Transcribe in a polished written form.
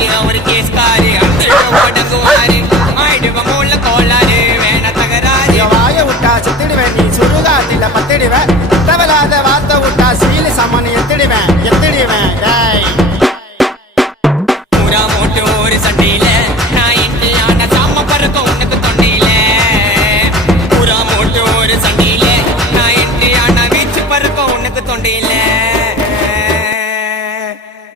மாறி ஒரு கேஸ்காரி ஒடங்குவாரு ஆயிடுவங்க உள்ள கோளாறு வேண தகராறு வாய விட்டா செத்துடுவேன் நீ சுருகாத்தில பத்திடுவேன் தவலாத வார்த்தை விட்டா சீலு சம்மன் எத்திடுவேன்